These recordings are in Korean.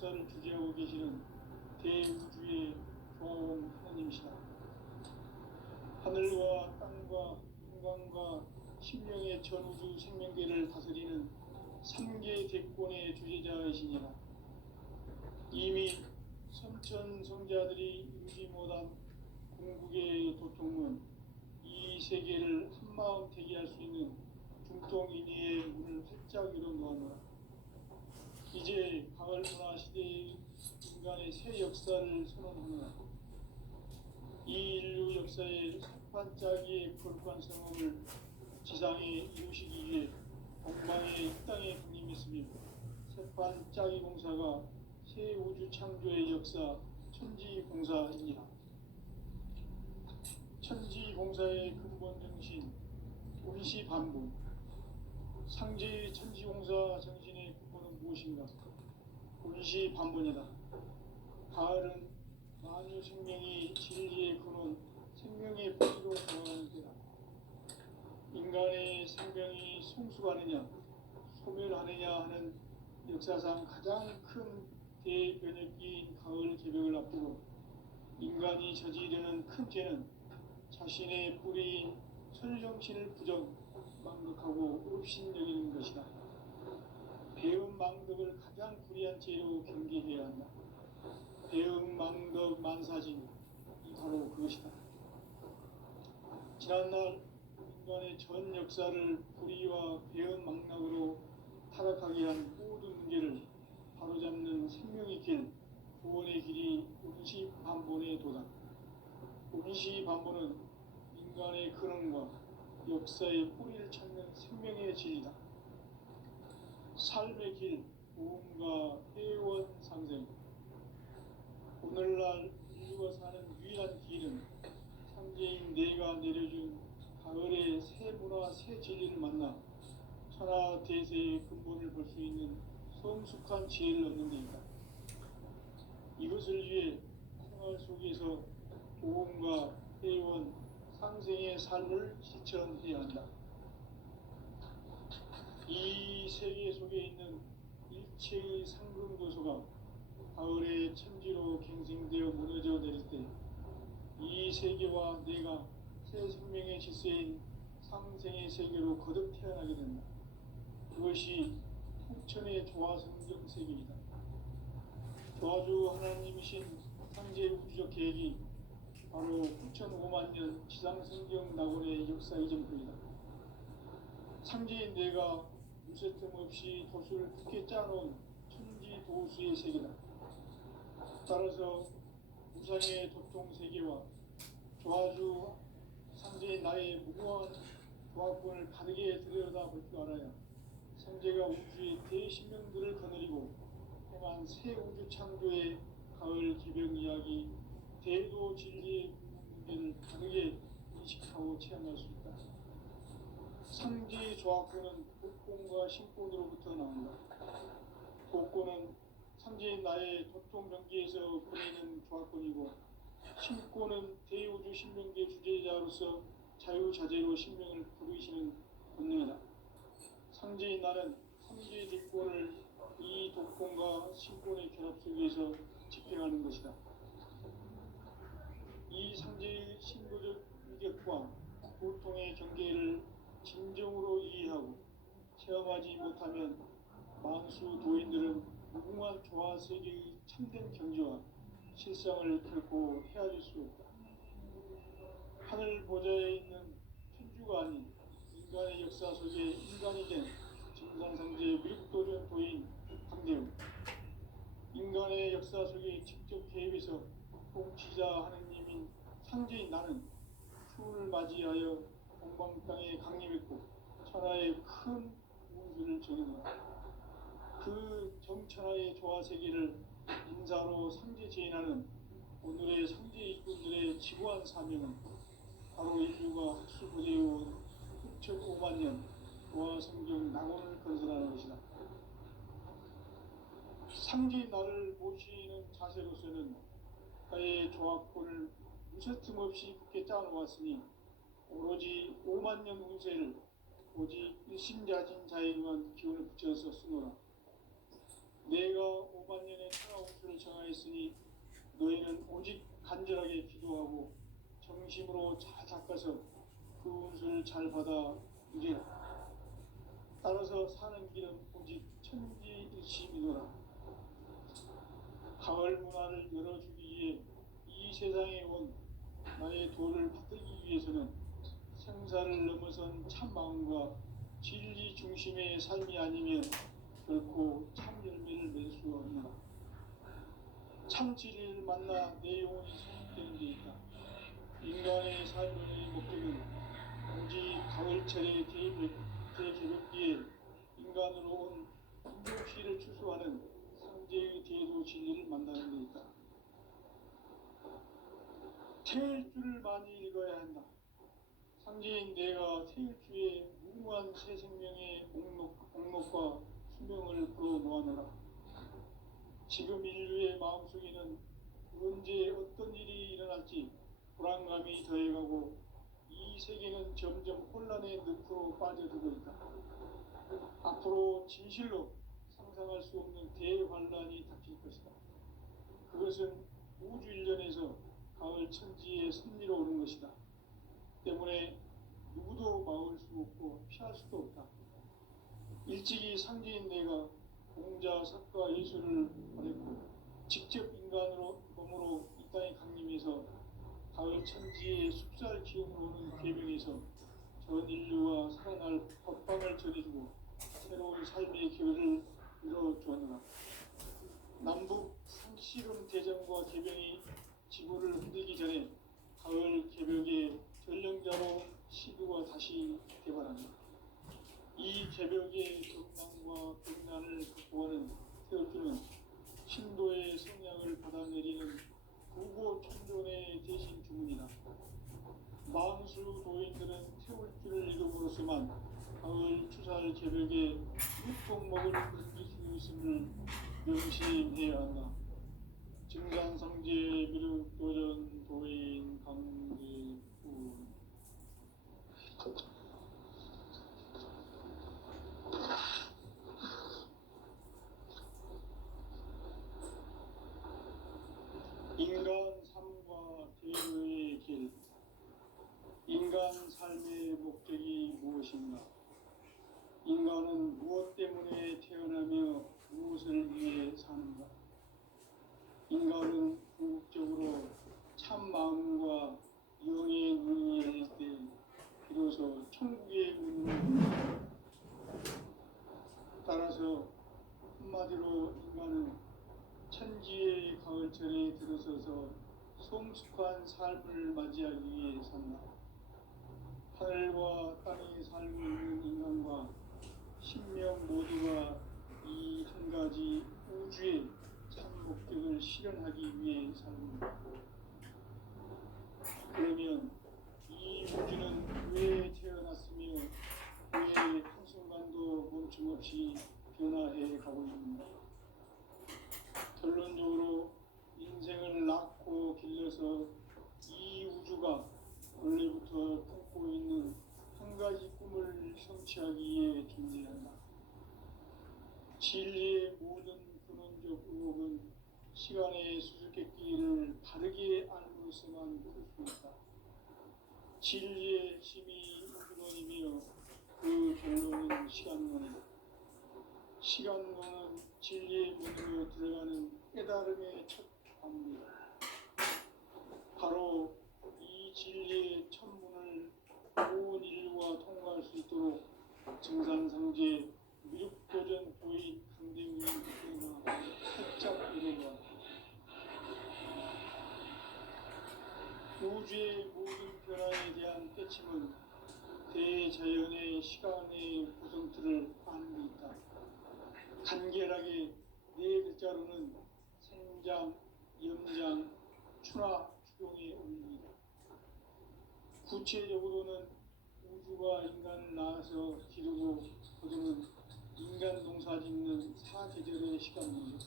역사를 주재하고 계시는 대우주의 조화원 하나님이시다. 하늘과 땅과 인간과 심령의 전우주 생명계를 다스리는 삼계 대권의 주재자이시니라. 이미 선천성자들이 이루지 못한 궁극의 도통은 이 세계를 한마음 대기할 수 있는 중동인의의 문을 활짝 열어놓았노라. 이제 가을 문화 시대의 인간의 새 역사를 선언하노라. 이 인류 역사의 반짝이의 거룩한 성험을 지상에 이루시기 위해 동방의 땅에 군림했으며 새반짝이 공사가 새 우주 창조의 역사 천지공사이니라. 천지공사의 근본 정신 운시반분. 상제의 천지공사 정신의 근본은 무엇인가? 운시반분이다. 가을은 만유 생명이 진리의 근원 생명의 뿌리로 돌아가는 때다. 인간의 생명이 성숙하느냐 소멸하느냐 하는 역사상 가장 큰 대변혁기인 가을 개벽을 앞두고 인간이 저지르는 큰 죄는 자신의 뿌리인 설정신을 망각하고 업신여기는 것이다. 배음 망덕을 가장 불의한 죄로 경계해야 한다. 배음 망덕 만사진 이 바로 그것이다. 지난날 인간의 전 역사를 불의와 배음 망락으로 타락하게 한 모든 문제를 바로잡는 생명의 길, 구원의 길이 운시반본에 도다. 운시반본은 인간의 근원과 역사의 뿌리를 찾는 생명의 진리다. 삶의 길, 보험과 회원 상생. 오늘날 인류가 사는 유일한 길은 상제인 내가 내려준 가을의 새 문화, 새 진리를 만나 천하 대세의 근본을 볼 수 있는 성숙한 지혜를 얻는 데이다. 이것을 위해 생활 속에서 보험과 회원, 상생의 삶을 실천해야 한다. 이 세계 속에 있는 일체의 상근교소가 가을의 천지로 갱생되어 무너져 내릴 때 이 세계와 내가 새 생명의 질서인 상생의 세계로 거듭 태어나게 된다. 그것이 풍천의 조화성경 세계이다. 조화주 하나님이신 상제 우주적 계획이 바로 9,500만 년 지상성경 낙원의 역사 이전부이다. 상제인 내가 무쇠틈 없이 도수를 굳게 짜놓은 천지도수의 세계다. 따라서 우상의 도통 세계와 조화주 상제인 나의 무고한 조화권을 바르게 들여다볼 줄 알아야 상제가 우주의 대신명들을 거느리고 행한 새 우주 창조의 가을 기병 이야기 대도 진리의 문제를 바르게 인식하고 체험할 수 있다. 상제의 조화권은 복권과 신권으로부터 나온다. 복권은 상제인 나의 도통병기에서 보내는 조화권이고 신권은 대우주 신명계 주제자로서 자유자재로 신명을 부르시는 본능이다. 상제인 나는 삼계의 대권을 이 독권과 신권의 결합 속에서 집행하는 것이다. 이 상제의 신고적 위격과 고통의 경계를 진정으로 이해하고 체험하지 못하면 만수 도인들은 무궁한 조화 세계의 참된 경지와 실상을 결코 헤아릴 수 없다. 하늘 보좌에 있는 천주가 아닌 인간의 역사 속에 인간이 된 증산상제 미륵도전 도인 강대우. 인간의 역사 속에 직접 개입해서 통치자 하느님인 상제인 나는 추운을 맞이하여 동방 땅에 강림했고 천하의 큰 운수를 정해놓았다. 그 정천하의 조화 세계를 인사로 상제 제인하는 오늘의 상제 일꾼들의 지구한 사명은 바로 인류가 학수고대해온 9,500만 년 조화 성경 낙원을 건설하는 것이다. 상제인 나를 모시는 자세로서는 나의 조화권을 무쇠틈 없이 굳게 짜놓았으니 오로지 5만 년 운세를 오직 일심자진 자에게만 기운을 붙여서 쓰노라. 내가 5만 년의 천하 정하였으니 너희는 오직 간절하게 기도하고 정심으로 잘 닦아서 그 운수를 잘 받아 누리라. 따라서 사는 길은 오직 천지일심이노라. 가을 문화를 열어주기 위해 이 세상에 온 나의 도를 받들기 위해서는 생사를 넘어선 참 마음과 진리 중심의 삶이 아니면 결코 참 열매를 맺을 수 없노라. 참 진리를 만나 내 영혼이 소생되는 데 있다. 인간의 삶의 목적은 오직 가을철의 대개벽기에 인간으로 온 인종시를 추수하는 상제의 대도 진리를 만나는 데 있다. 태일주를 많이 읽어야 한다. 상제인 내가 태일주의 무궁한 새 생명의 옥록과 수명을 불어모아노라. 지금 인류의 마음속에는 언제 어떤 일이 일어날지 불안감이 더해가고 이 세계는 점점 혼란의 늪으로 빠져들고 있다. 앞으로 진실로 상상할 수 없는 대환란이 닥칠 것이다. 그것은 우주 일련에서 가을 천지의 섭리로 오는 것이다. 때문에 누구도 막을 수 없고 피할 수도 없다. 일찍이 상제인 내가 공자, 석가, 예술을 보냈고 직접 인간으로 몸으로 이 땅에 강림해서 가을 천지의 숲살 기운으로 오는 궤명에서 전 인류와 살아날 법방을 전해주고 새로운 삶의 기회를 이뤄주었노라. 남북 상씨름 대전과 개병이 지구를 흔들기 전에 가을 개벽의 전령자로 시두가 다시 개발한다. 이 개벽의 경난과 백난을 극복하는 태울주는 신도의 성향을 받아내리는 구고천존의 대신 주문이다. 만수 도인들은 태울주를 읽음으로써만 가을 추살 개벽의 육통목을 넘길 수 있음을 명심해야 한다. 증산성제 미륵도전 도인 강제군. 인간 삶과 대로의 길. 인간 삶의 목적이 무엇인가? 인간은 무엇 때문에 태어나며 무엇을 위해 사는가? 인간은 궁극적으로 참 마음과 영의 눈이 열릴 때 비로소 천국의 문으로 든다. 따라서 한마디로 인간은 천지의 가을철에 들어서서 성숙한 삶을 맞이하기 위해 산다. 하늘과 땅에 살고 있는 인간과 신명 모두가 이 한 가지 우주의 참 목적을 실현하기 위해 산다. 그러면 이 우주는 왜 태어났으며 왜 한순간도 멈춤없이 변화해 가고 있는가? 결론적으로 인생을 낳고 길러서 이 우주가 원래부터 품고 있는 한 가지 꿈을 성취하기 위해 존재한다. 진리의 모든 근원적 의혹은 시간의 수수께끼를 바르게 알고서만 풀 수 있다. 진리의 힘이 우주론이며 그 결론은 시간론이다. 시간론은 진리의 문으로 들어가는 깨달음의 첫 관문이다. 바로 이 진리의 첫 문을 온 인류가 통과할 수 있도록 증산상제 미륵도전 도인 강대웅이 태어나 살짝 이루어간다. 우주의 모든 변화에 대한 깨침은 대자연의 시간의 구성틀을 아는 데 있다. 간결하게 네 글자로는 생장, 염장, 추나, 추동의 원리이다. 구체적으로는 우주가 인간을 낳아서 기르고 거두는 인간 농사 짓는 사계절의 시간입니다.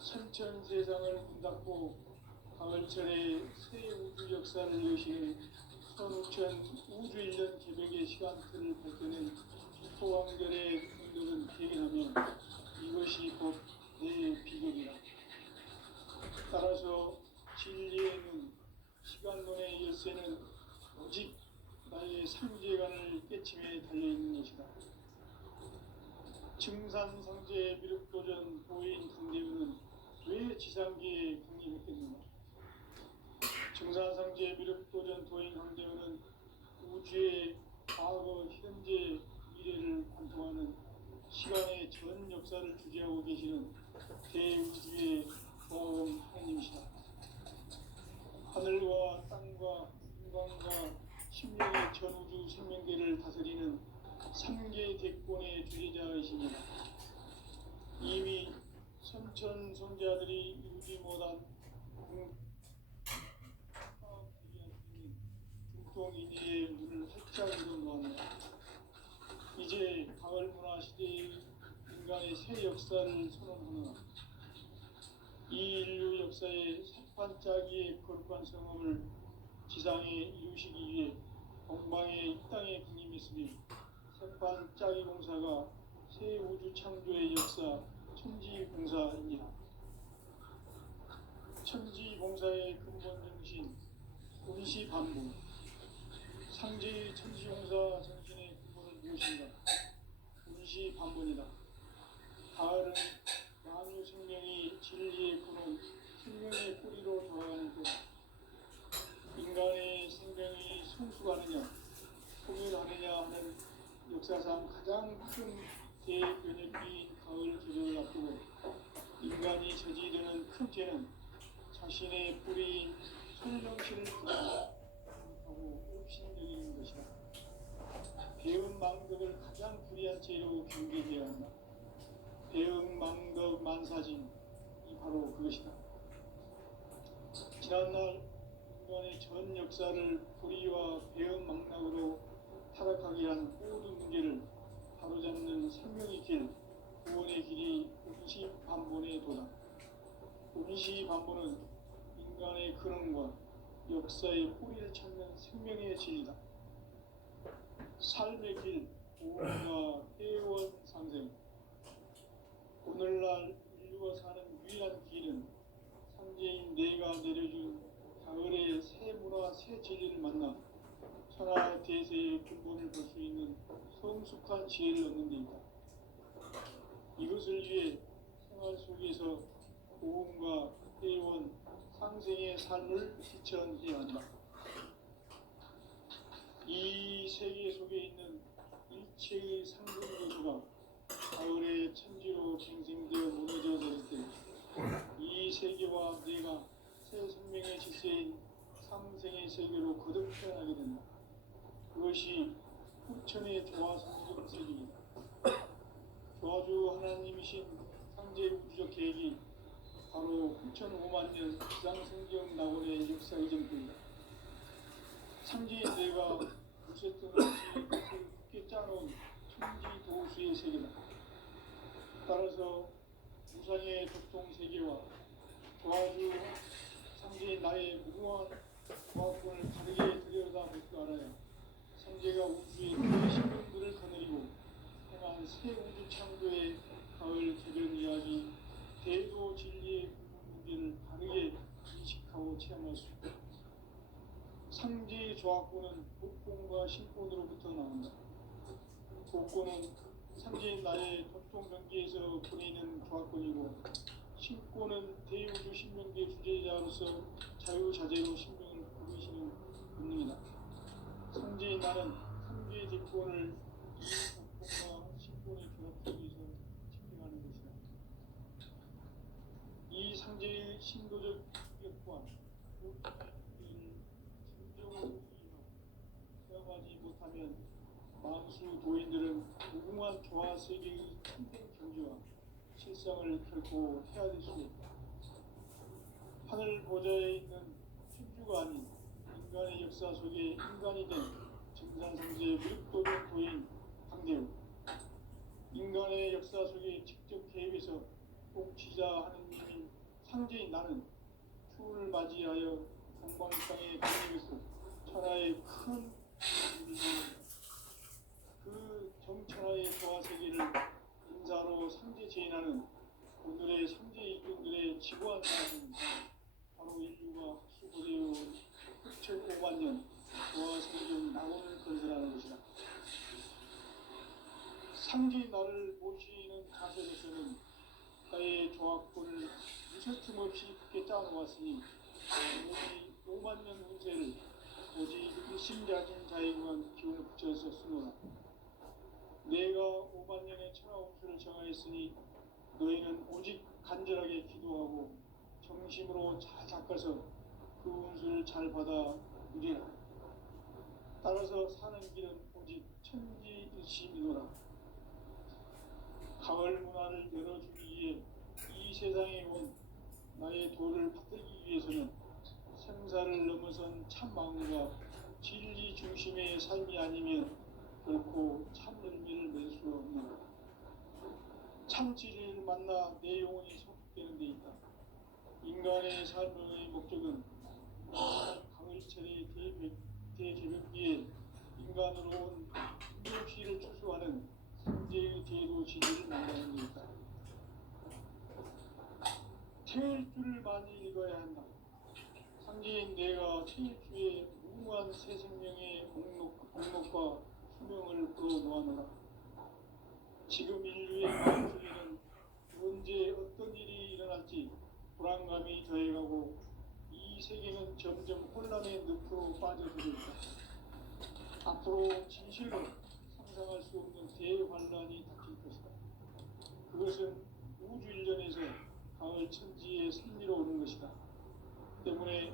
선천 세상을 문 닫고 가을철에 새 우주 역사를 여시는 선우천 우주일년 개벽의 시간틀을 밝혀낸 소왕절의 분들은 대견하며 이것이 곧 내 비결이다. 상제 미륵도전 도인 강대우는 왜 지상계에 강림했겠는가? 증산상제 미륵도전 도인 강대우는 우주의 과거, 현재, 미래를 관통하는 시간의 전 역사를 주재하고 계시는 대우주의 보험 하나님이시다. 하늘과 땅과 인간과 심령의 전우주 생명계를 다스리는 삼계 대권의 주재자이십니다. 이미 선천성자들이 이루지 못한 중동인의 문을 활짝 열어놓았다. 이제 가을 문화 시대의 인간의 새 역사를 선언하노라. 이 인류 역사의 새반짝이의 거룩한 성험을 지상에 이루시기 위해 동방의 이 땅에 군림했으며 새반짝이 공사가 새 우주 창조의 역사 천지공사입니다. 천지공사의 근본 정신 운시반복. 상제의 천지공사 정신의 근본은 무엇인가? 운시반복이다. 가을은 만유 생명이 진리의 근원, 생명의 뿌리로 돌아가는 때다. 인간의 생명이 성숙하느냐, 소멸하느냐 하는 역사상 가장 큰 대변혁기인 가을 계절을 앞두고 인간이 저지르는 큰 죄는 자신의 뿌리인 솔명신을 하고 옵신여기는 것이다. 배은 망덕을 가장 불의한 죄로 경계해야 한다. 배은 망덕 만사진이 바로 그것이다. 지난날 인간의 전 역사를 불의와 배은 망락으로 타락하게 한 모든 문제를 바로잡는 생명의 길, 구원의 길이 운시반본의 도다. 운시반본은 인간의 근원과 역사의 뿌리를 찾는 생명의 진리다. 삶의 길, 구원과 회원 상생. 오늘날 인류가 사는 유일한 길은 상제인 내가 내려준 가을의 새 문화, 새 진리를 만나 천하 대세의 근본을 볼 수 있는 성숙한 지혜를 얻는 데 있다. 이것을 위해 생활 속에서 고음과 회원, 상생의 삶을 실천해야 한다. 이 세계 속에 있는 일체의 상승 요소가 가을의 천지로 갱생되어 무너져 내릴 때 이 세계와 내가 새 생명의 질서인 상생의 세계로 거듭 태어나게 된다. 그것이 후천의 조화 성경 세계입니다. 조화주 하나님이신 상제 우주적 계획이 바로 9,500,000년 지상성경 낙원의 역사 이전입니다. 상제의 뇌가 물새 뜬없이 굳게 짜놓은 천지 도수의 세계다. 따라서 무상의 도통 세계와 조화주 상제의 나의 무궁한 조화권을 다르게 들여다볼 줄 알아야 상제가 우주의 그 신분들을 거느리고 행한 새 우주 창조의 가을 개변 이야기, 대도 진리의 문제를 다르게 인식하고 체험할 수 있다. 상제의 조화권은 복권과 신권으로부터 나온다. 복권은 상제인 나의 도통경계에서 보내는 조화권이고, 신권은 대우주 신명계 주제자로서 자유자재로 신명을 부르시는 본능이다. 상제인 나는 상제의 대권을 이 복권과 신권의 결합 속에서 책임하는 것이다. 이 상제의 신도적 역관, 진정으로 수용하지 못하면 만수 도인들은 무궁한 조화 세계의 참된 경지와 실상을 결코 헤아릴 수 없다. 하늘 보좌에 있는 천주가 아닌 인간의 역사 속에 인간이 된 증산상제 미륵도전 도인 강대우. 인간의 역사 속에 직접 개입해서 통치자 하느님인 상제인 나는 추운을 맞이하여 동방 땅에 강림했고 천하의 큰 그 정천하의 조화 세계를 인사로 상제 제인하는 오늘의 상제 일꾼들의 지구한 사람은 바로 인류가 학수고대의 9,500,000년 조화 성경 낙원을 건설하는 것이다. 상제인 나를 모시는 자세로서는 서슴없이 굳게 짜놓았으니 오직 5만 년 운세를 오직 일심자진 자에게만 기운을 붙여서 쓰노라. 내가 5만 년의 천하 운수를 정하였으니 너희는 오직 간절하게 기도하고 정심으로 잘 닦아서 그 운수를 잘 받아 누리라. 따라서 사는 길은 오직 천지일심이노라. 가을 문화를 열어주기 위해 이 세상에 온 나의 도를 받들기 위해서는 생사를 넘어선 참 마음과 진리 중심의 삶이 아니면 결코 참 열매를 맺을 수 없노라. 참 진리를 만나 내 영혼이 성숙되는 데 있다. 인간의 삶의 목적은 가을철의 대개벽기에 인간으로 온 인격시를 추수하는 상제의 제도 진리를 만나는 데 있다. 태일주를 많이 읽어야 한다. 상제인 내가 태일주에 무궁한 새 생명의 목록과 수명을 풀어놓아노라. 지금 인류의 마음속에는 언제 어떤 일이 일어날지 불안감이 더해가고 이 세계는 점점 혼란의 늪으로 빠져들고 있다. 앞으로 진실로 상상할 수 없는 대환란이 닥칠 것이다. 그것은 우주 일련에서 가을 천지의 승리로 오는 것이다. 때문에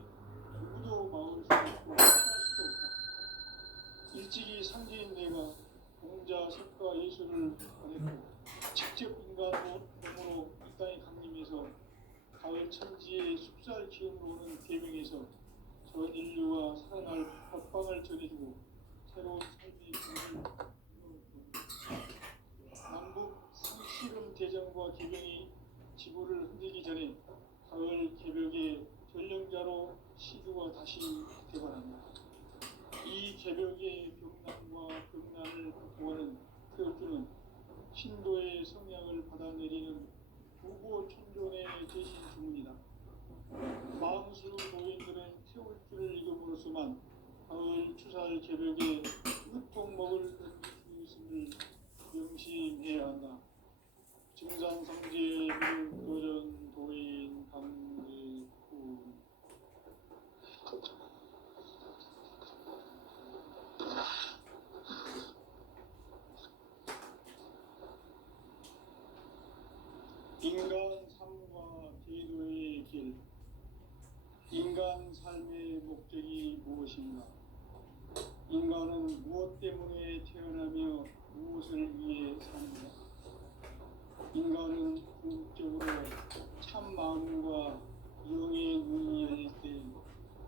누구도 막을 수 없고 피할 수도 없다. 일찍이 상제인 내가 공자, 석가, 예수를 보냈고 직접 인간으로 이 땅에 강림해서 가을 천지의 숲살 기운으로 오는 계명에서 전 인류가 살아날 법방을 전해주고 새로운 삶의 길을 남북 상씨름 대전과 개병이 지구를 흔들기 전에 가을 개벽의 전령자로 시주가 다시 되관한다. 이 개벽의 병난과 병난을 극복하는 태엽주는 신도의 성향을 받아내리는 부고 천존의 대신 주문이다. 마음수 노인들은 태울주를 읽음으로써만 가을 추살 개벽에 으통 먹을 수 있음을 명심해야 한다. 증산성제 도전 도인 강제군 인간 삶과 제도의 길. 인간 삶의 목적이 무엇인가? 인간은 무엇 때문에 태어나며 무엇을 위해 사는가? 인간은 궁극적으로 참 마음과 영의 눈이 열릴 때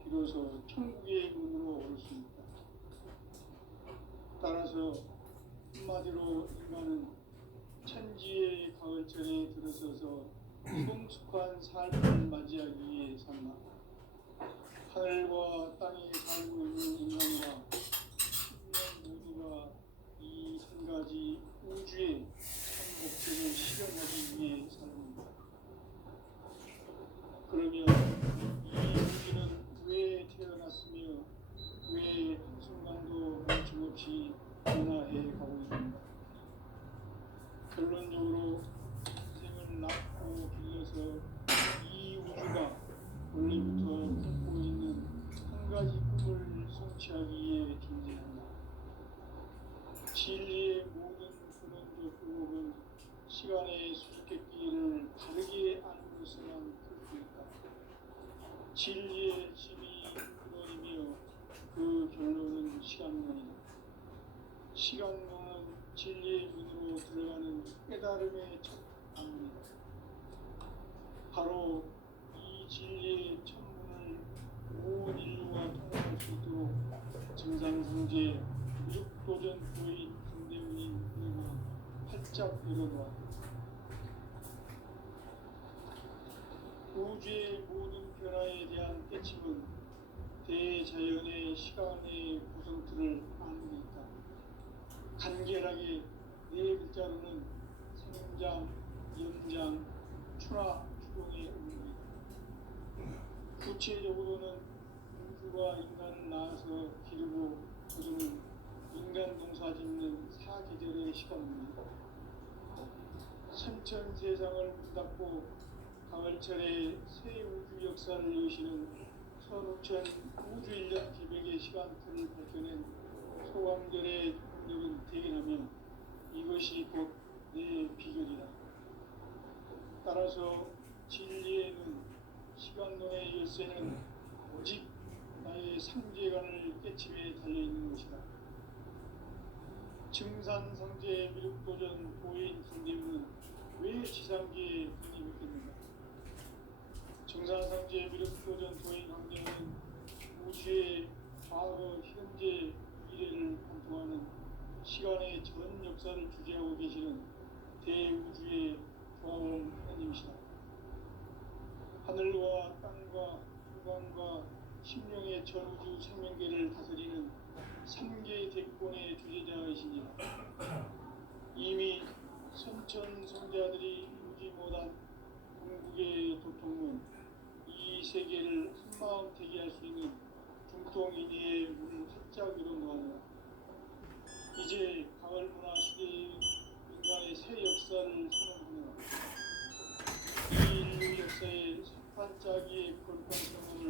비로소 천국의 문으로 올 수 있다. 따라서 한마디로 인간은 천지의 가을철에 들어서서 성숙한 삶을 맞이하기 위해 산다. 하늘과 땅에 살고 있는 인간과 신령 모두가 이 한 가지 우주의 참 목적을 실현하기 위해 삽니다. 그러면 이 우주는 왜 태어났으며 왜 한순간도 멈춤없이 변화해 가고 있는가? 결론적으로 인생을 낳고 길러서 이 우주가 원래부터 품고 있는 한 가지 꿈을 성취하기 위해 존재한다. 진리의 모든 근원적 의혹은 시간의 수수께끼를 다르게 알고서만 풀 수 있다. 진리의 힘이 근원이며 그 결론은 시간론이다. 시간론은 진리의 문으로 들어가는 깨달음의 첫 방문이다. 바로 이 진리의 천문을 온 인류가 통과할 수 있도록 증산성제 육도전 도인 강대문인 그리고 활짝 열어놓았다. 우주의 모든 변화에 대한 깨침은 대자연의 시간의 구성틀을 아는 데 있다. 간결하게 네 글자로는 생장, 연장, 추나, 추동의 의미입니다. 구체적으로는 우주가 인간을 낳아서 기르고 거두는 인간 농사 짓는 사계절의 시간입니다. 선천 세상을 문닫고 가을철에 새 우주 역사를 여시는 15,000 우주 1년 기백의 시간표를 밝혀낸 소강전의 능력은 대견하며 이것이 곧 내 비결이다. 따라서 진리의 눈, 시간론의 열쇠는 오직 나의 상제관을 깨침에 달려있는 것이다. 증산상제 미륵도전 보인 강대문은 왜 지상계에 군림했겠는가? 증산상제 미륵도전 보인 강대문은 우주의 과거, 현재, 미래를 관통하는 시간의 전 역사를 주재하고 계시는 대우주의 조화원 하나님이시다. 하늘과 땅과 인간과 심령의 전우주 생명계를 다스리는 3개 대권의 주제자이시니라. 이미 선천성자들이 이루지 못한 궁극의 도통은 이 세계를 한마음 대기할 수 있는 중통인의의 문을 활짝 열어놓았노라. 이제 가을 문화 시대의 인간의 새 역사를 선언하노라. 이 인류 역사의 반짝이의 거룩한 성공을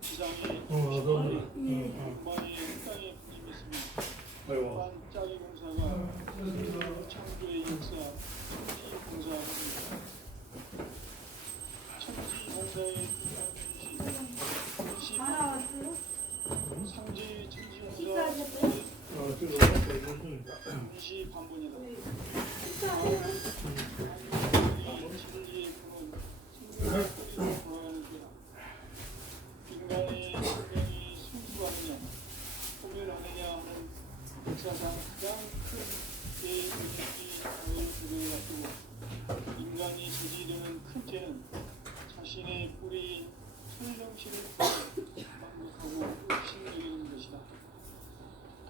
지상의 공만의 땅에 군림했으며 반짝이 공사가 창조의 역사 천지공사입니다. 천지공사의 중시 상지 천지공사 중시 반본이다. 진리의 근원 생명의 뿌리로 돌아가는 데다. 인간의 생명이 순수하느냐 소멸하느냐 하는 역사상 가장 큰 대의식이 가을 그대로 놔두고 인간이 저지르는 큰 죄는 자신의 뿌리인 설령실을 망극하고 신여기는 것이다.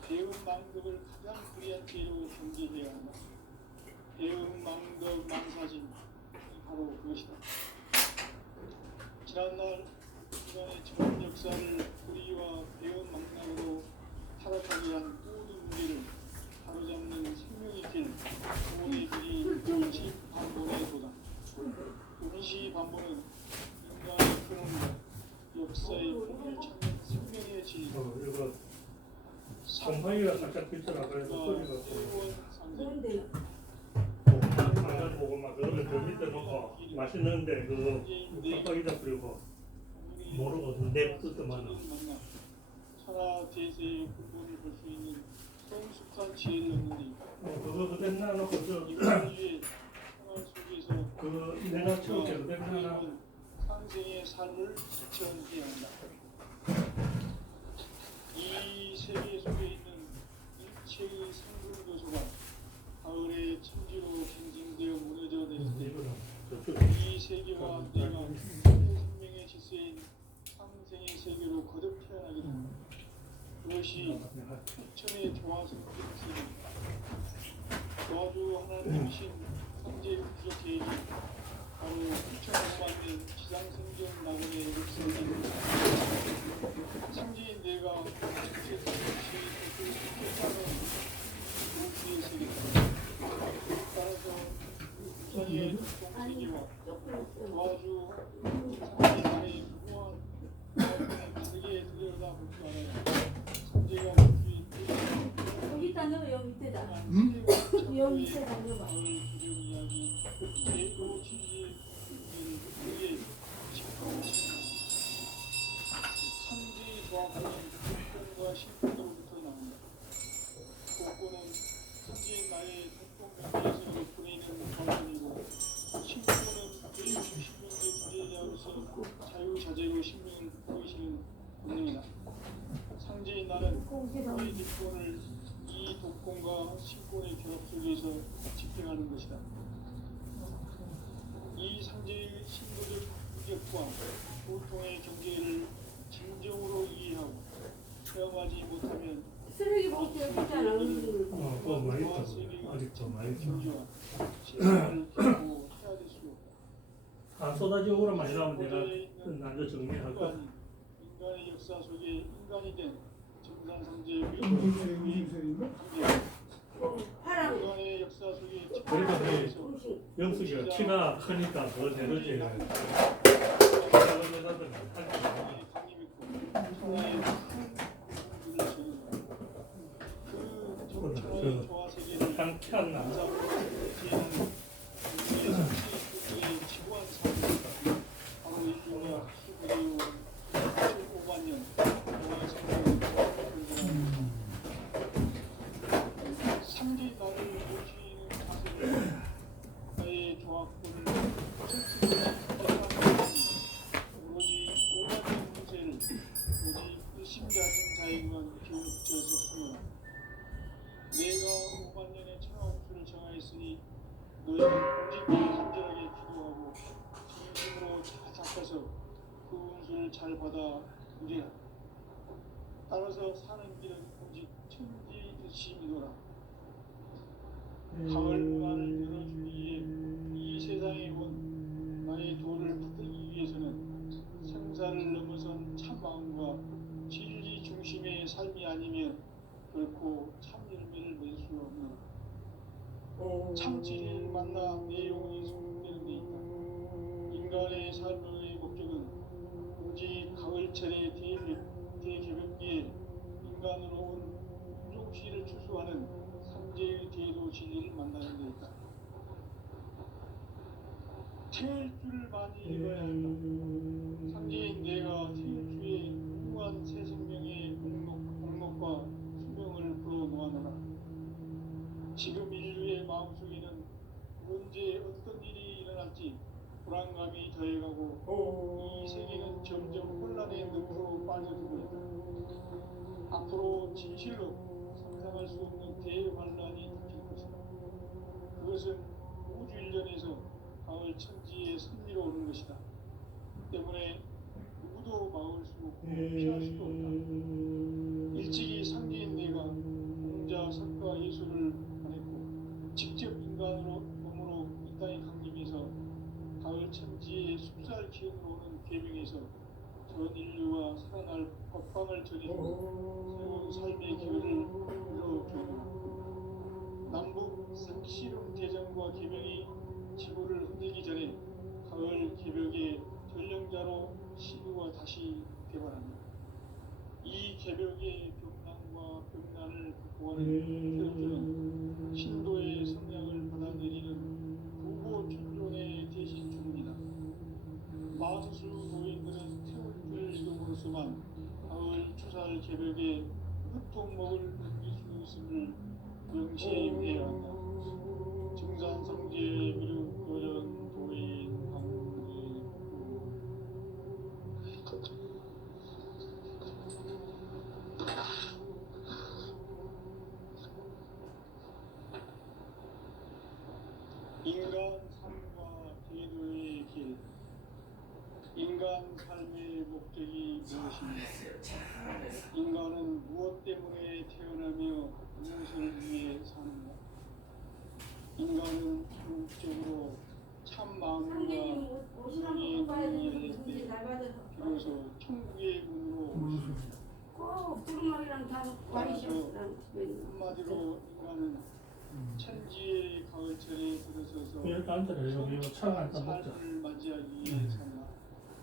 배움 망덕을 가장 불의한 죄로 경계해야 한다. 배움 망덕 망사진 바로 그것이다. 지난날 인간의 전 역사를 불의와 배움 망락으로 타락하게 한 모든 문제를 바로잡는 생명의 길 구원의 길이 음시 반본의 도다. 음시 반본은 인간의 근원과 역사의 본을 찾는 생명의 진리다. 곰팡이가 살짝 비쳐라 그래서 소리가 상대 고구마 그거를 저 밑에 놓고 맛있는데 그거 깜빡이다 그리고 모르거든 내 뜻만 천하 대세의 근본을 볼 수 있는 성숙한 지혜를 얻는데 그거 그때 놔놓고 저 인류의 생활 속에서 그 내가 채울게 그때 놔 상생의 삶을 실천해야 한다. 이 세계 속에 있는 일체의 생물 요소가 가을의 천지로 갱생되어 무너져 내릴 때 이 세계와 내가 생명의 질서인 상생의 세계로 거듭 태어나게 된다. 그것이 천의 조화성적인 세계입니다. 도와주 하나님이신 상제 우주적 계획이 바로 9,500년 지상생전 낙원의 역사인 상제인 내가 전체 뜻을 우주의 세계다. 따라서 우선의 동세계와 도와주 상제인의 무한 세계에 들여다볼 줄 알아야 상제가 우주의 여기다 넣어 여기 밑에다. 응? 여기 밑에다 넣어봐. 이야기 제도 진리 우리의 상지 조합은 복권과 신분으로부터 나온다. 복권은 상지의 나의 독본명에서 보내는 관원이고 신분은 개인주 신분의 주제자로서 자유자재로 신분을 보이시는 본능이다. 상지의 나는 우리 직권을 이 독권과 신권의 결합 속에서 집행하는 것이다. 이 상제의 신도적 규격과 보통의 경계를 진정으로 이해하고 체험하지 못하면 쓰레기 봉투에 쓰잖아. 그거 많이 있다 아직도 많이 있다 경주와 신을 겪고 해야 될 수 없다. 안 쏟아지고 그러면 이러면 내가 난저 정리할 거야 인간의 역사 속에 인간이 된 정산상제의 위험의 관계 파랑 인간의 역사 속에 그러니까 그 음식. 영숙이가 키가 크니까 더 되는지. 상쾌한 상대 나를 모시는 가슴 나의 조합권을 오로지 오만의 문제를 오직 의심지 않는 자에게만 기울여졌으며 내가 5만 년의 천하홍수를 정하였으니 너희는 오직 간절하게 기도하고 진심으로 잘 잡아서 그 운수를 잘 받아 누리라. 따라서 사는 길은 오직 천지듯이 믿어라. 가을 문화를 열어주기 위해 이 세상에 온 나의 도를 붙들기 위해서는 생사를 넘어선 참마음과 진리 중심의 삶이 아니면 결코 참 열매를 맺을 수 없는 참 진리를 만나 내 영혼이 소멸되는 데 있다. 인간의 삶의 목적은 오직 가을철의 대개벽기에 인간으로 온 운종시를 추수하는 삼재의 대도 진리를 만나는 데 있다. 태울 줄을 많이 읽어야 한다. 삼재인 내가 태울 주의 무한 새 생명의 공록과 수명을 불어놓아노라. 지금 인류의 마음속에는 언제 어떤 일이 일어날지 불안감이 더해가고 이 세계는 점점 혼란의 늪으로 빠져들고 있다. 앞으로 진실로 상상할 수 없는 대환란이 닥칠 것이다. 그것은 우주 일련에서 가을 천지의 섭리로 오는 것이다. 때문에 누구도 막을 수 없고 피할 수도 없다. 일찍이 상계인 내가 공자, 석가, 예수를 보냈고 직접 인간으로 몸으로 이 땅에 강림해서 가을 천지의 숲살 기운으로 오는 계명에서 전 인류와 살아날 법방을 전해주고 새로운 삶의 기회를 열어주고 남북 상씨름 대전과 계명이 지구를 흔들기 전에 가을 개벽의 전령자로 신우가 다시 개발합니다. 이 개벽의 병난과 병난을 극복하는 태극기는 신도의 성량을 받아들이는 부고 춘종의 대신 중입니다. 마수수 노인들은 태울 줄 이름으로서만 가을 추살 개벽의 흑통목을 넘길 수 있음을 명시해야 한다. 증산성제 미륵 도전 도인 강의 인간 삶과 제도의 길. 인간 삶의 목적이 무엇입니까? 인간은 무엇 때문에 태어나며 무엇을 위해 사는가? 인간은 궁극적으로 참 마음과 상대님 옷이랑 성의의 봐야 되는 눈이 열릴 문제 때 잘 받아서 비로소 천국의 문으로 올 수 있다. 꼭 두루마리랑 다 많이 씌웠어. 한마디로 인간은 천지의 가을철에 들어서서 이렇게 앉아라. 여기 차가 한잔 먹자. 삶을 맞이하기 위해 산다.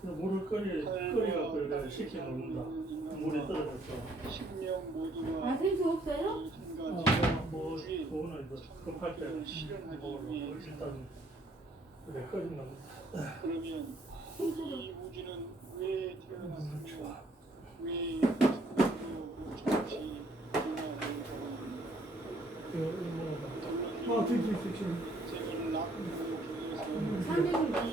물을 끓여갖고 이렇게 식혀놓는다. 물이 떨어졌어. 신명 모두가 아 생수 없어요? 이 한 가지 뭐 우주의 그거는 이거 급할 때 실현하기 위해 일단 그래 끓인다. 그러면 생수를 이 우주는 왜 태어났으며 왜 생명으로 조금씩 변화되고 이거 세계를 나쁘고 기해서 상대님 뭐지?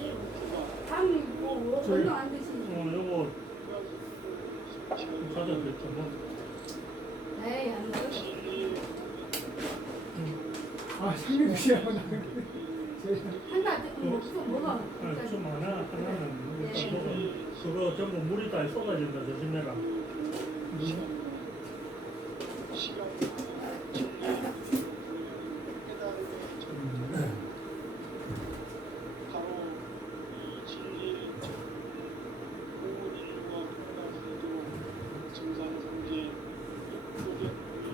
밤이 뭐 전혀 안 드시니? 요거 찾아뵙자 뭐. 에이 안 먹어. 아, 생일이야. 한달 먹어 먹어. 좀 많아. 하나는 네. 일단 먹어. 그거 전부 물이 다 쏟아진다. 조심해라. 시간 진리의 깨달음의 전 바로 이 진리의 온 인류가 변할 수 있도록 증산성제 육도된 우리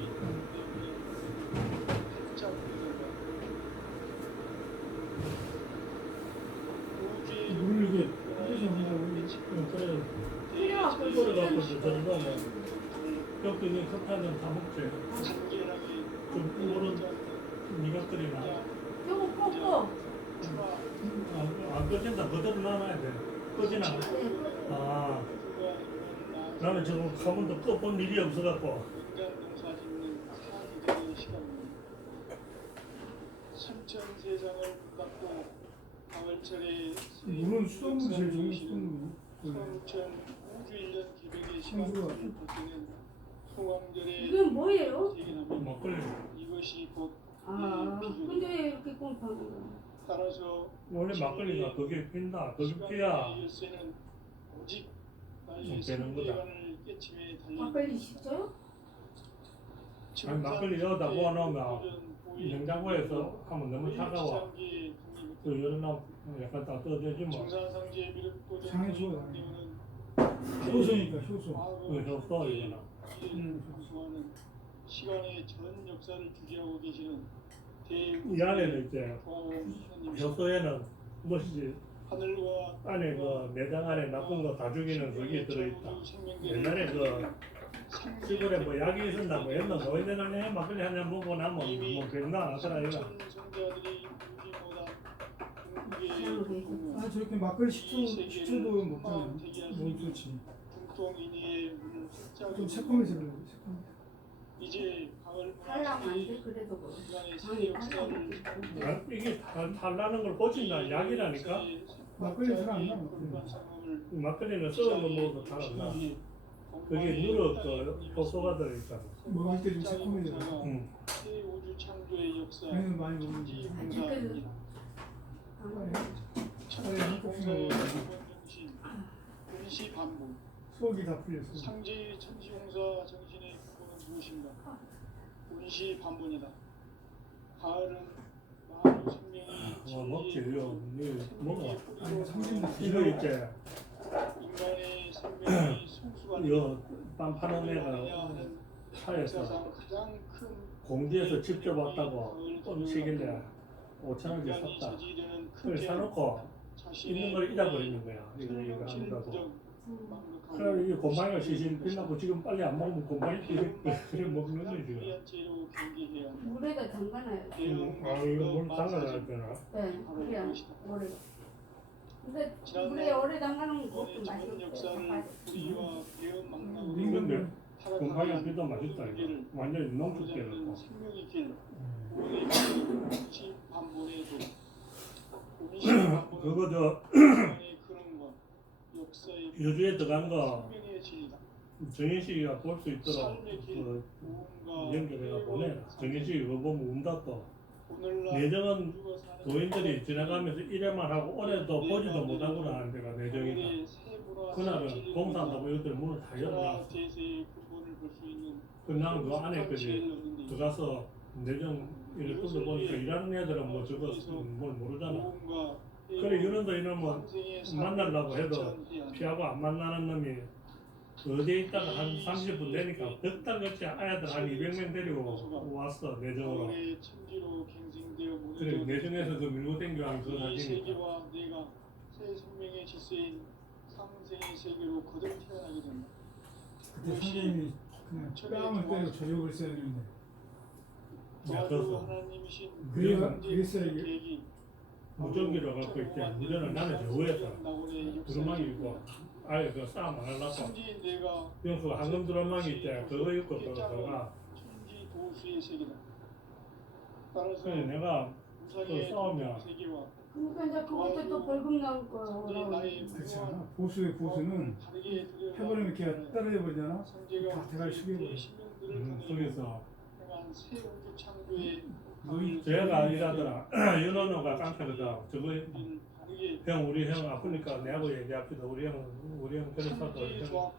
때문에 끓여갖고 이제 들어가면 격근이 석탄은 다 먹지. 간결하게 좀 모른 미각들이나 요거 꺾어. 안 꺼진다. 그대로 놔놔야 돼. 꺼지나? 아, 나는 지금 한 번도 꺼본 일이 없어갖고. 인간 농사 짓는 사기적인 시간입니다. 삼천 세상을 닦고 가을철에 물은 수돗물이 제일 좋은 수돗물이. 삼천 우주 일년 기백의 시간을 버티는 소강절의 이건 뭐예요? 대기하면 막걸리. 이것이 곧 아, 비결. 근데 왜 이렇게 꼼꼼한 거야? 따라서 원래 막걸리가 거기에 핀다. 거기 피야. 열쇠는 오직 나의 되는 거다. 상대관을 깨침에 달린 막걸리 식어요? 아니, 막걸리 여기다 모아놓으면 냉장고에서 하면 너무 차가워. 그 여름날 약간 따뜻해지면 정사상제의 미륵도전 장이 좋아요. 때문에 효소니까 효소. 그 효소 이거나. 수하는 시간의 전 역사를 주재하고 계시는 이 안에는 이제 효소에는 뭐지 하늘과 안에 그 내장 안에 나쁜 거 다 죽이는 그게 들어있다. 옛날에 그 시골에 뭐 약이 있었나 뭐 옛날 노인네들이 막걸리 한 잔 먹고 나면 뭐 병나 안 하더라 이거. 성자들이 아 저렇게 막걸리 식초도 먹잖아요. 몸 좋지. 중동인의 문을 좀 활짝 새콤해서 그래요. 새콤. 이제 가을 달라면 안 돼, 그래도 뭐. 인간의 새 방이 역사를 달라면 아, 이게 달라는 걸 고친다 약이라니까. 막걸리 잘 안 나와. 막걸리는 썩은 거 먹어도 잘 안 나. 그게 누룩 그 효소가 들어있다. 먹을 때 좀 새콤해져. 응. 새 우주 창조의 역사 저희는 많이 먹는지. 진지공사입니다. 차라리 한꺼풀 먹어요. 정신, 분시 반복, 속이 다 풀렸어. 상제의 천지공사 정신의 근본은 무엇인가? 분시 반본이다. 가을은 마을 생명이 먹지 이거 먹어. 아니 상징도 이거 있지. 인간의 생명이 성숙하는 이거 빵 파는 애가 차에서 역사상 가장 큰 공지에서 직접 왔다고 음식인데 5,000원짜리 샀다. 그걸 사놓고 있는 걸 잊어버리는 거야. 이거 한다고. 그래 이게 곰팡이가 시실 끝나고 지금 빨리 안 먹으면 곰팡이 그래 먹는 거지 지금. 물에다 담가놔야 돼. 아 이거 물 담가놔야 되나? 네, 그래야 오래. 근데 물에 오래 담가놓은 것도 맛이 없어요. 역사를 우리와 배운 망나고 근데 곰팡이가 비도 맛있다 이거. 완전히 농축돼 갖고. 생명의 길 오늘 반본에도 그거 저 그런 것 역사의 여주에 들어간 거 생명의 진이다. 정인식이가 볼 수 있도록 그 연결해가 보내. 정인식이 그거 보면 운다 또. 내정은 도인들이 지나가면서 이래만 하고 올해도 보지도 못하구나 하는 데가 내정이다. 그날은 공사한다고 이것들 문을 다 열어놨어. 그날 그 안에까지 들어가서 내정 이를 뚫어보니까 일하는 애들은 뭐 저거 뭘 모르잖아. 그래 이런 데 이놈은 만나려고 해도 피하고 안 만나는 놈이 어디에 있다가 한 30분 되니까 덕달같이 아야들 한 200명 데리고 왔어 내정으로. 그래 내정에서 그 밀고 땡겨가는 그거 사진이니까. 세계와 내가 새 생명의 질서인 상생의 세계로 거듭 태어나게 된다. 그때 선생님이 그냥 뺨을 때려 저녁을 써야 되는데. 도와주 하나님이신 그랬어야 계획이 무전기로 갖고 있대. 무전을 나는 저 위에서 두루마기 있고 아예 그 싸움 안 하려고 천지인 내가 병수가 황금 두루마기 있대. 그거 입고 그거가 천지 도수의 세계다. 따라서 그래 내가 그 싸우면 세계와 그러니까 이제 그것도 또 벌금 나올 거야. 나의 그렇지 않아. 보수의 보수는 해버리면 걔가 떨어져 버리잖아. 다 대가리 숙여버려. 속에서 새 우주 창조의 제가 일하더라. 윤원호가 깡패거든. 저거 형 우리 형 아프니까 내하고 얘기합시다. 우리 형 그래서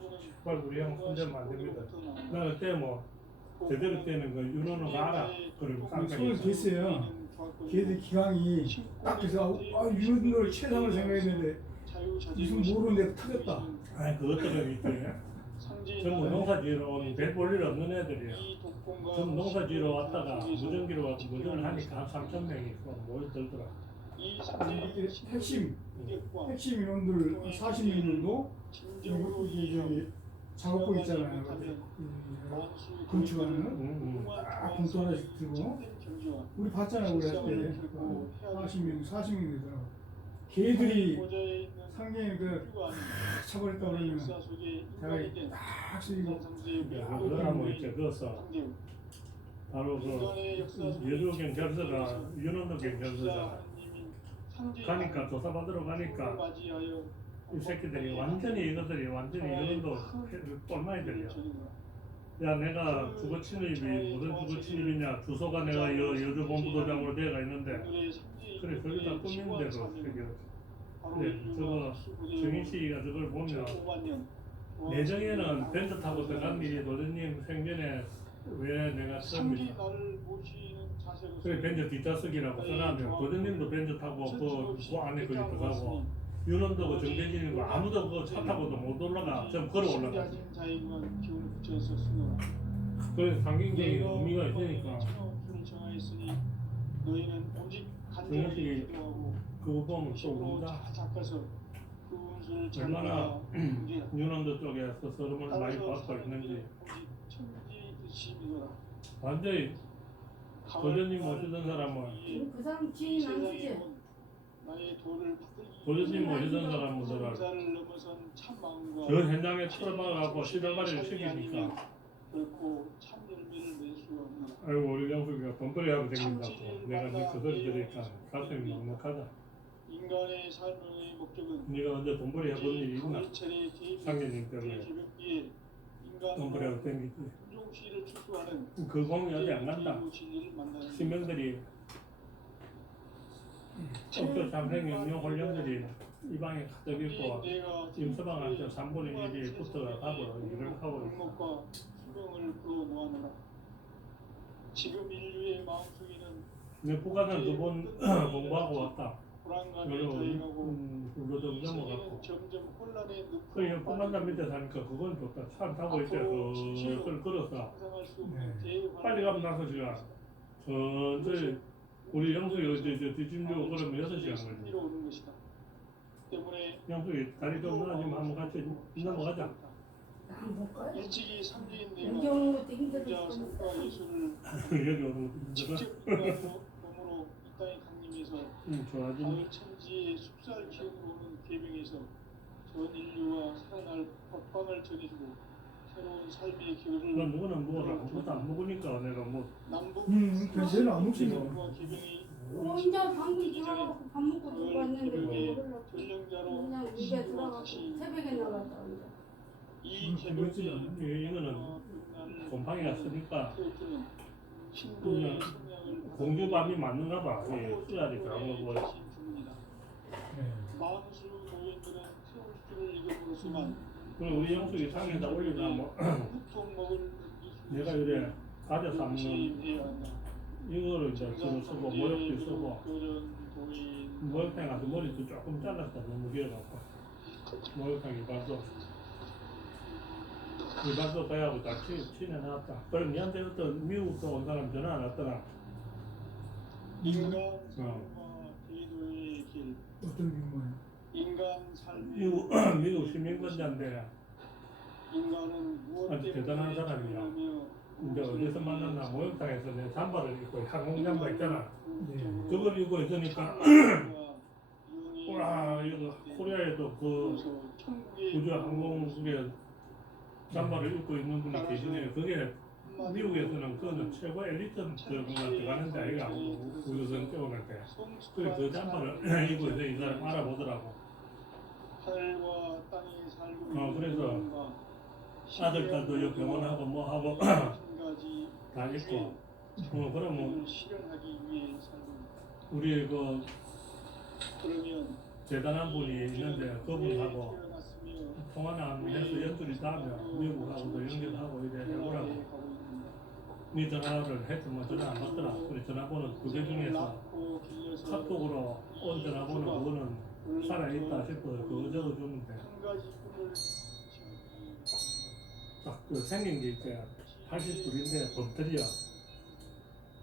빨리 우리 형 손대면 안 됩니다. 나는 그때 뭐 제대로 때는 그 윤원호가 알아. 그리고 깡패가 손을 댔어요. 걔들 기강이 딱 그래서 윤원호를 최상으로 생각했는데 무슨 모르는 데가 터졌다. 아니 그것들은 이때 전부 농사 지으러 온 배 볼 일 없는 애들이야. 전부 농사 지으러 왔다가 무전기로 와서 무전을 하니까 한 3,000명이 모여 들더라. 핵심 인원들 40명 정도 여기 작업복 있잖아요. 건축하는 봉투 하나씩 들고 우리 봤잖아요. 우리 할때 40명 되더라고. 걔들이 상경이 그 차버렸다 그러면 제가 딱 쓰이고 그러면 이제 그어서 바로 그 여주경 결서가 윤원도경 결서가 가니까 조사받으러 가니까 이 새끼들이 완전히 이것들이 완전히 윤원도 똘마이들이야. 야 내가 주거 침입이 무슨 주거 침입이냐 주소가 내가 여주 본부도장으로 되어가 있는데 그래 거기 다 꾸민대로 그래 저거 정인씨가 저걸 보면 내정에는 벤트 타고 들어간 일이 도련님 생전에 왜 내가 처음이야 그래 벤트 뒷좌석이라고 써놨면 도련님도 벤트 타고 그 안에 거기 들어가고 윤원도 그 정대진이고 아무도 그 차 타고도 못 올라가 좀 걸어 올라가 그래서 상경적인 의미가 있으니까 정인씨 그거 보면 또 운다 얼마나 윤원도 쪽에서 서름을 많이 받고 있는지 완전히 도련님 모시던 사람은 그 사람 지인 아니지? 도련님 모시던 사람들은 저 현장에 틀어박아갖고 시달바리를 시키니까 아이고 우리 영숙이가 돈벌이하고 다닌다고 내가 그 소리 들으니까 가슴이 먹먹하다 인간의 삶의 목적은 네가 언제 돈벌이 해본 일이 있나? 상계님 때문에 돈벌이하고 댕기지 그 공이 어디 안 간다 신명들이 옥교 삼생영령 홀령들이 이 방에 가득 있고 임서방한테 3분의 1이 붙어가 가고 일을 하고 있어 지금 인류의 마음속에는 내 북한은 2번 공부하고 왔다 그거도 넘어갔고 그 북한산 밑에 사니까 그건 좋다 차 타고 있대 그걸 걸어서 빨리 가면 5시간 천천히 우리 영숙이 어제 뒤짐지고 그러면 6시간 걸려 영숙이 다리 좀 나아지면 한번 같이 넘어가자 못 가요. 일찍이 삼계인 여기 오는 것도 내가 힘들어. 성과 예술을 여기 오는 것도 힘들어 직접 몸으로 이 땅에 강림해서 좋아지 가을 천지의 숲살 기운으로 오는 계명에서 전 인류와 살아날 법방을 전해주고 새로운 삶의 길을 넌 누구는 뭐라 아무것도 안 먹으니까 내가 뭐 남북 쟤는 안 먹지 뭐. 과 계명이 혼자 방금 들어가고 밥 먹고 들고 왔는데 그에게 먹으려고 전령자로 그냥 입에 들어가고 새벽에 나갔다 온다. 이 계명이 이거는 곰팡이가 쓰니까 신도의 공주밤이 맞는가 봐 써야지 그런 거고 마음수 노인들은 세월수를 읽어보지만 그리고 우리 영숙이 상에다 올리나 뭐 내가 이래 가져 삶는 이거를 이제 글을 쓰고 모욕도 쓰고 모욕탕 가서 머리도 조금 잘랐어 너무 길어갖고 모욕탕 이발소 이발소 가야고 다 치내놨다 그럼 니한테 어떤 미국도 온 사람 전화 안 왔더라 인간 삶과 기도의 길 어떤 경우에 인간 삶의 미국 시민권자인데 인간은 아주 대단한 사람이야. 근데 어디서 만났나 모욕탕에서 내 잠바를 입고 항공 잠바 있잖아 그걸 입고 있으니까 와 이거 코리아에도 그 우주 항공국에 잠바를 입고 있는 분이 계시네요 그게 미국에서는 그거는 최고 엘리트 들어가는데 아이가 우주선 태어날 때 그래서 그 잠바를 입고 있는 이 사람 알아보더라고 하늘과 땅이 살고 그래서 아들딸도 요 병원하고 뭐하고 다 있고 그러면 실현하기 위해 살고 우리 그 그러면 대단한 분이 있는데 그분하고 통화나 해서 연줄이 닿으면 미국하고도 연결하고 이래 해보라고 네 전화를 했더니 전화 안 받더라 그래 전화번호 2개 중에서 카톡으로 온 전화번호 그거는 살아있다 싶어서 그거 적어주는데 딱 그 생긴 게 있대 80불인데 범틀이야